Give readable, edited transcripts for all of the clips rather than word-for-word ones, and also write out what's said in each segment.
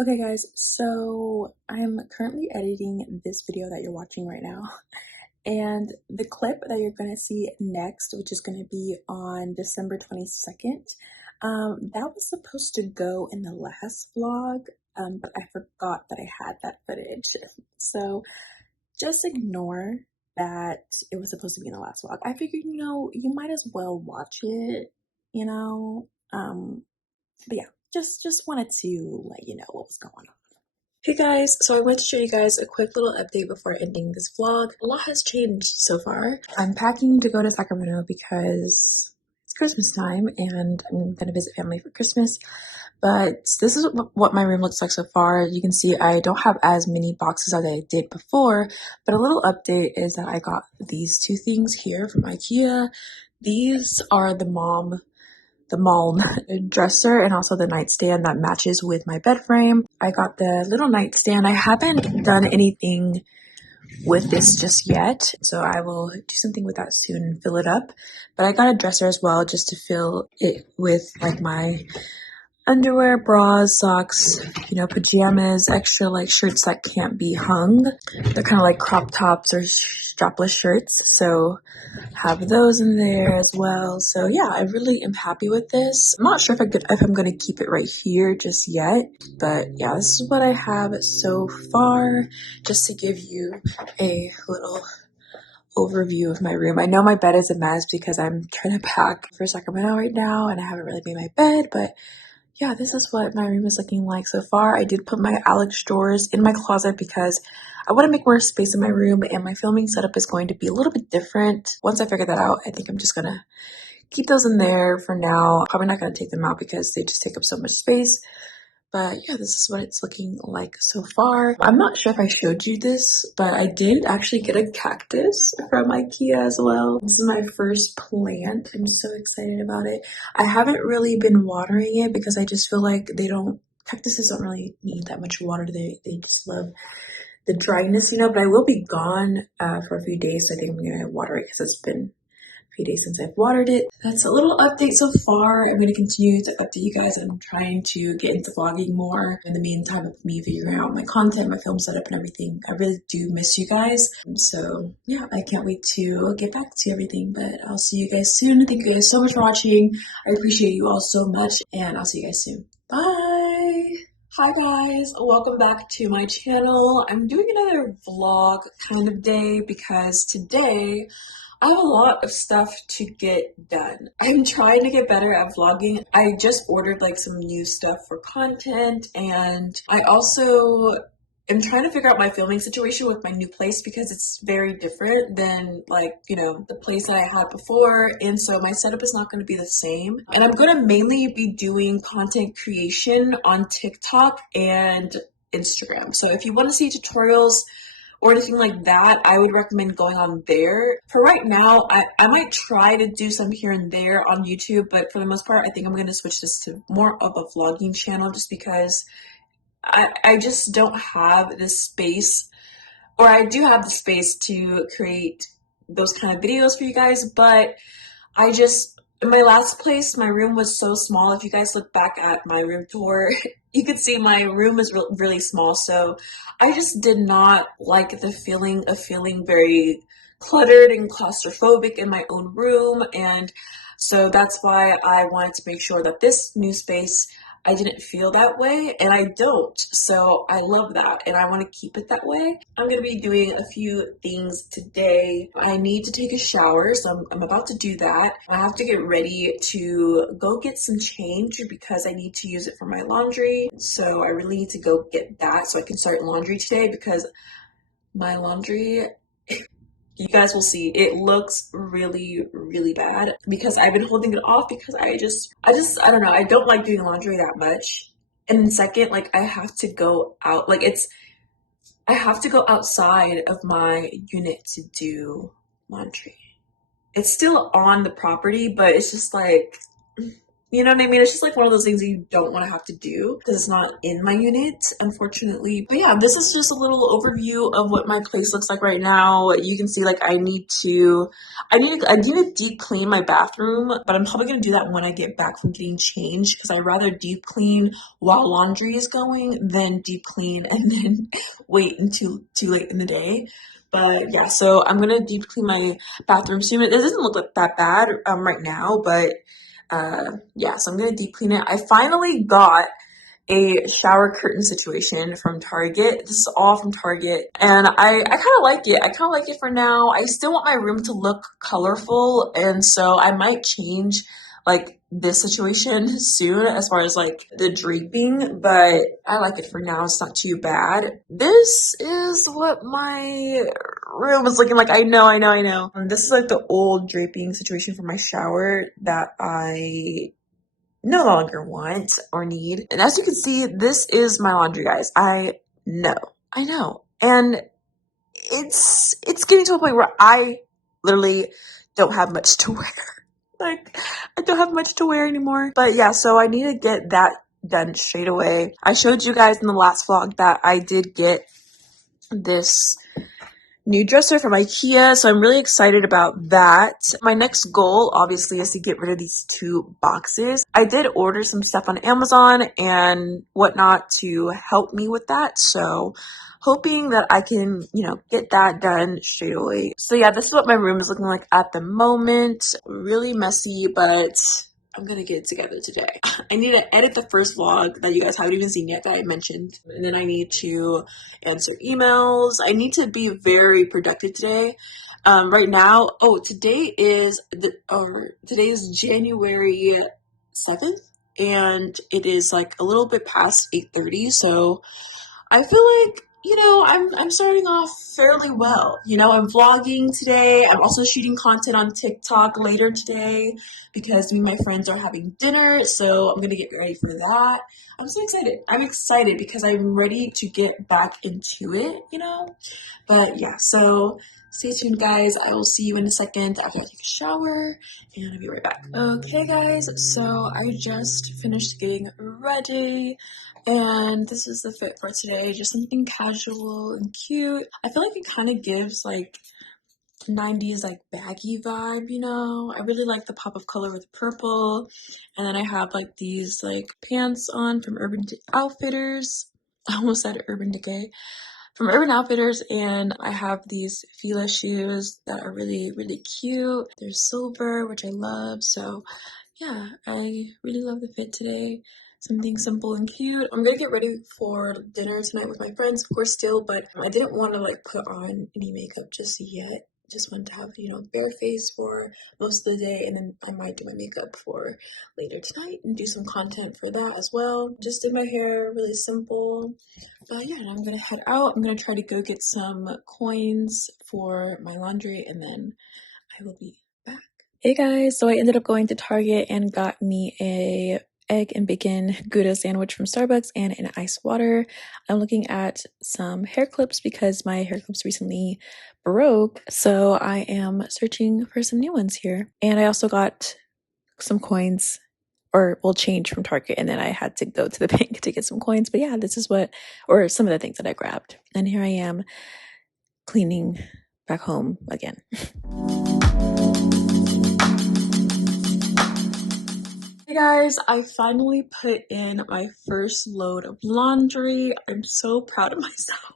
Okay guys, so I'm currently editing this video that you're watching right now. And the clip that you're going to see next, which is going to be on December 22nd, that was supposed to go in the last vlog, but I forgot that I had that footage. So just ignore that it was supposed to be in the last vlog. I figured, you might as well watch it, you know? But yeah, just wanted to let you know what was going on. Hey guys, so I wanted to show you guys a quick little update before ending this vlog. A lot has changed so far. I'm packing to go to Sacramento because it's Christmas time and I'm gonna visit family for Christmas. But this is what my room looks like so far. You can see I don't have as many boxes as I did before, but a little update is that I got these two things here from IKEA. These are the mall dresser and also the nightstand that matches with my bed frame. I got the little nightstand. I haven't done anything with this just yet, so I will do something with that soon and fill it up. But I got a dresser as well just to fill it with like my underwear, bras, socks, pajamas, extra like shirts that can't be hung. They're kind of like crop tops or strapless shirts, so have those in there as well. So yeah, I really am happy with this. I'm not sure if I'm gonna keep it right here just yet, but yeah, this is what I have so far, just to give you a little overview of my room. I know my bed is a mess because I'm trying to pack for Sacramento right now and I haven't really made my bed, but yeah, this is what my room is looking like so far. I did put my Alex drawers in my closet because I want to make more space in my room and my filming setup is going to be a little bit different. Once I figure that out, I think I'm just going to keep those in there for now. Probably not going to take them out because they just take up so much space. But yeah, this is what it's looking like so far. I'm not sure if I showed you this, but I did actually get a cactus from IKEA as well. This is my first plant. I'm so excited about it. I haven't really been watering it because I just feel like cactuses don't really need that much water. They just love the dryness, but I will be gone for a few days. So I think I'm gonna water it because it's been few days since I've watered it. That's a little update so far. I'm going to continue to update you guys. I'm trying to get into vlogging more in the meantime of me figuring out my content, my film setup and everything. I really do miss you guys. So yeah, I can't wait to get back to everything, but I'll see you guys soon. Thank you guys so much for watching. I appreciate you all so much and I'll see you guys soon. Bye! Hi guys, welcome back to my channel. I'm doing another vlog kind of day because today I have a lot of stuff to get done. I'm trying to get better at vlogging. I just ordered like some new stuff for content and I also am trying to figure out my filming situation with my new place because it's very different than the place that I had before, and so my setup is not going to be the same. And I'm going to mainly be doing content creation on TikTok and Instagram. So if you want to see tutorials or anything like that, I would recommend going on there. For right now, I might try to do some here and there on YouTube, but for the most part, I think I'm going to switch this to more of a vlogging channel just because I just don't have the space, or I do have the space to create those kind of videos for you guys, but in my last place, my room was so small. If you guys look back at my room tour, you could see my room is really small. So I just did not like the feeling of feeling very cluttered and claustrophobic in my own room. And so that's why I wanted to make sure that this new space, I didn't feel that way, and I don't. So I love that, and I want to keep it that way. I'm going to be doing a few things today. I need to take a shower, so I'm about to do that. I have to get ready to go get some change because I need to use it for my laundry. So I really need to go get that so I can start laundry today because my laundry, you guys will see, it looks really, really bad because I've been holding it off because I don't know, I don't like doing laundry that much. And then second, I have to go out, I have to go outside of my unit to do laundry. It's still on the property, but it's just You know what I mean? It's just like one of those things that you don't want to have to do because it's not in my unit, unfortunately. But yeah, this is just a little overview of what my place looks like right now. You can see like I need to deep clean my bathroom, but I'm probably gonna do that when I get back from getting changed because I'd rather deep clean while laundry is going than deep clean and then wait until too late in the day. But yeah, so I'm gonna deep clean my bathroom soon. It doesn't look like that bad right now, but yeah, so I'm gonna deep clean it. I finally got a shower curtain situation from Target. This is all from Target, and I kind of like it. I kind of like it for now. I still want my room to look colorful, and so I might change like this situation soon as far as like the draping, but I like it for now. It's not too bad. This is what my room is looking like. I know. This is like the old draping situation for my shower that I no longer want or need. And as you can see, this is my laundry, guys. I know. And it's getting to a point where I literally don't have much to wear. Like, I don't have much to wear anymore. But yeah, so I need to get that done straight away. I showed you guys in the last vlog that I did get this new dresser from IKEA, so I'm really excited about that. My next goal, obviously, is to get rid of these 2 boxes. I did order some stuff on Amazon and whatnot to help me with that, so hoping that I can, get that done straight away. So yeah, this is what my room is looking like at the moment. Really messy, but I'm gonna get it together today. I need to edit the first vlog that you guys haven't even seen yet that I mentioned. And then I need to answer emails. I need to be very productive today. Right now, today is January 7th, and it is like a little bit past 8:30, so I feel like, I'm starting off fairly well. I'm vlogging today. I'm also shooting content on TikTok later today because me and my friends are having dinner. So I'm going to get ready for that. I'm so excited. I'm excited because I'm ready to get back into it, But yeah, so stay tuned, guys. I will see you in a second after I take a shower, and I'll be right back. Okay, guys, so I just finished getting ready, and this is the fit for today. Just something casual and cute. I feel like it kind of gives like 90s like baggy vibe, I really like the pop of color with purple, and then I have like these like pants on from Urban Outfitters. I almost said Urban Decay. From Urban Outfitters, and I have these Fila shoes that are really, really cute. They're silver, which I love, so yeah, I really love the fit today. Something simple and cute. I'm gonna get ready for dinner tonight with my friends, of course, still, but I didn't want to like put on any makeup just yet. Just wanted to have, bare face for most of the day, and then I might do my makeup for later tonight and do some content for that as well. Just did my hair really simple. But yeah, I'm gonna head out. I'm gonna try to go get some coins for my laundry, and then I will be back. Hey guys, so I ended up going to Target and got me a egg and bacon Gouda sandwich from Starbucks and an ice water. I'm looking at some hair clips because my hair clips recently broke, so I am searching for some new ones here. And I also got some coins, change from Target, and then I had to go to the bank to get some coins. But yeah, this is some of the things that I grabbed. And here I am cleaning back home again. Hey guys, I finally put in my first load of laundry. I'm so proud of myself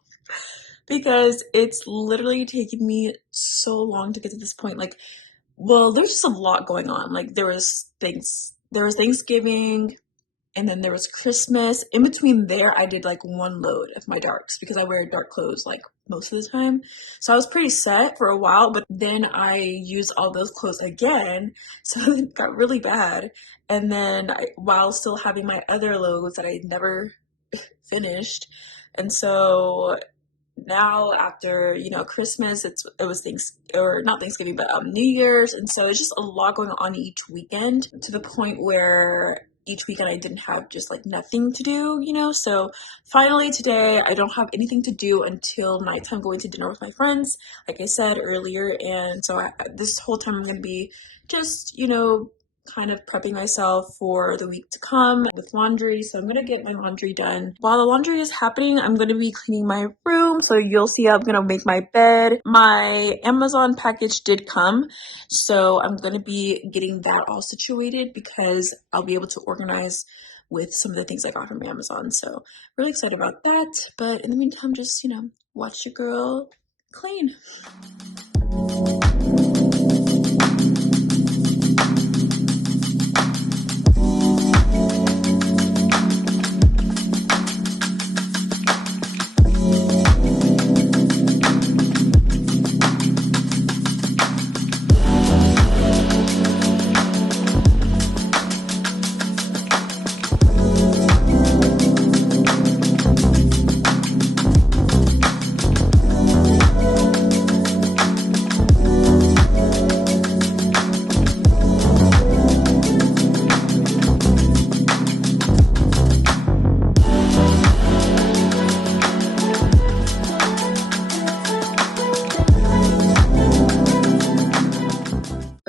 because it's literally taken me so long to get to this point. There's just a lot going on. There was Thanksgiving, and then there was Christmas. In between there, I did like one load of my darks because I wear dark clothes like most of the time. So I was pretty set for a while, but then I used all those clothes again. So it got really bad. And then while still having my other loads that I never finished. And so now after, Christmas, it was not Thanksgiving, but New Year's. And so it's just a lot going on each weekend to the point where each weekend I didn't have just like nothing to do, so finally today I don't have anything to do until nighttime, going to dinner with my friends, like I said earlier. And so this whole time I'm going to be just, kind of prepping myself for the week to come with laundry. So I'm going to get my laundry done. While the laundry is happening, I'm going to be cleaning my room. So you'll see I'm going to make my bed. My Amazon package did come. So I'm going to be getting that all situated because I'll be able to organize with some of the things I got from Amazon. So really excited about that. But in the meantime, just, watch your girl clean.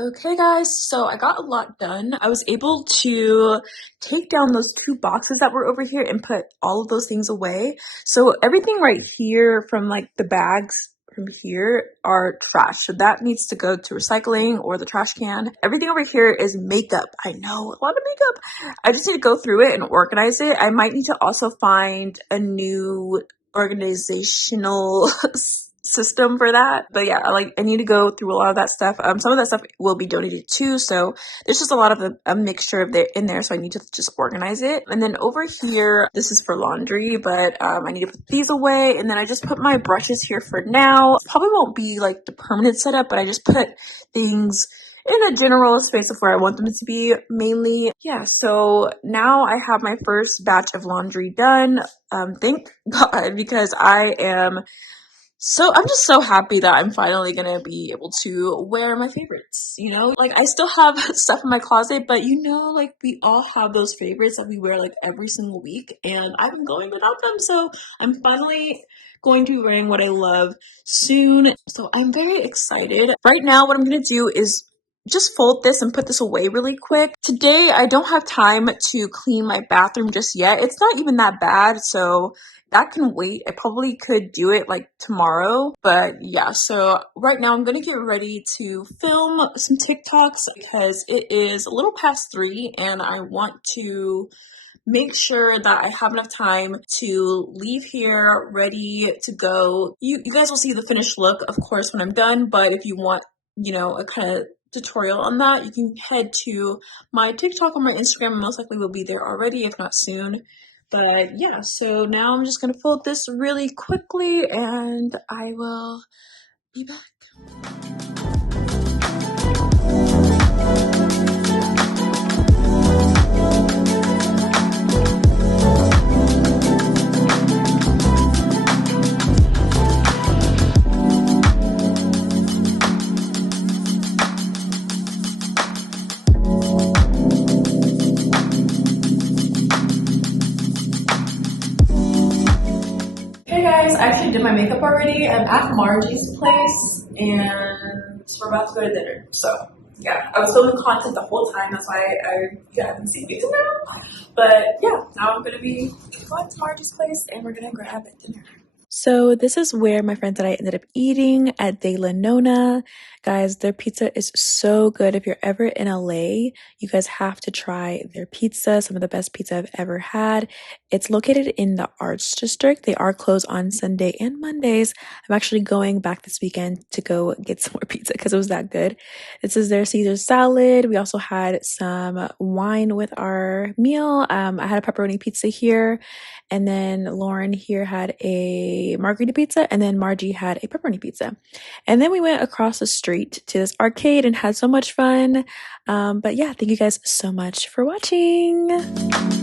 Okay guys, so I got a lot done. I was able to take down those 2 boxes that were over here and put all of those things away. So everything right here from like the bags from here are trash. So that needs to go to recycling or the trash can. Everything over here is makeup. I know, a lot of makeup. I just need to go through it and organize it. I might need to also find a new organizational system for that. But yeah, I need to go through a lot of that stuff. Some of that stuff will be donated too, so there's just a lot of a mixture of in there, so I need to just organize it. And then over here, this is for laundry, but I need to put these away. And then I just put my brushes here for now. Probably won't be like the permanent setup, but I just put things in a general space of where I want them to be mainly. Yeah, so now I have my first batch of laundry done. Thank God, because I'm just so happy that I'm finally gonna be able to wear my favorites, Like, I still have stuff in my closet, but we all have those favorites that we wear like every single week, and I've been going without them, so I'm finally going to be wearing what I love soon. So I'm very excited. Right now, what I'm gonna do is just fold this and put this away really quick. Today, I don't have time to clean my bathroom just yet. It's not even that bad, so that can wait. I probably could do it like tomorrow, but yeah, so right now I'm gonna get ready to film some TikToks because it is a little past 3 and I want to make sure that I have enough time to leave here ready to go. You guys will see the finished look, of course, when I'm done, but if you want, a kind of tutorial on that, you can head to my TikTok or my Instagram. Most likely will be there already, if not soon. But yeah, so now I'm just going to fold this really quickly and I will be back. Hey guys, I actually did my makeup already. I'm at Margie's place and we're about to go to dinner. So yeah, I was filming content the whole time. That's why you haven't seen me till now. But yeah, now I'm gonna be going to Margie's place and we're gonna grab dinner. So this is where my friends and I ended up eating at De La Nona. Guys, their pizza is so good. If you're ever in LA, you guys have to try their pizza. Some of the best pizza I've ever had. It's located in the Arts District. They are closed on Sunday and Mondays. I'm actually going back this weekend to go get some more pizza because it was that good. This is their Caesar salad. We also had some wine with our meal. I had a pepperoni pizza here. And then Lauren here had a margarita pizza, and then Margie had a pepperoni pizza. And then we went across the street to this arcade and had so much fun. But yeah, thank you guys so much for watching.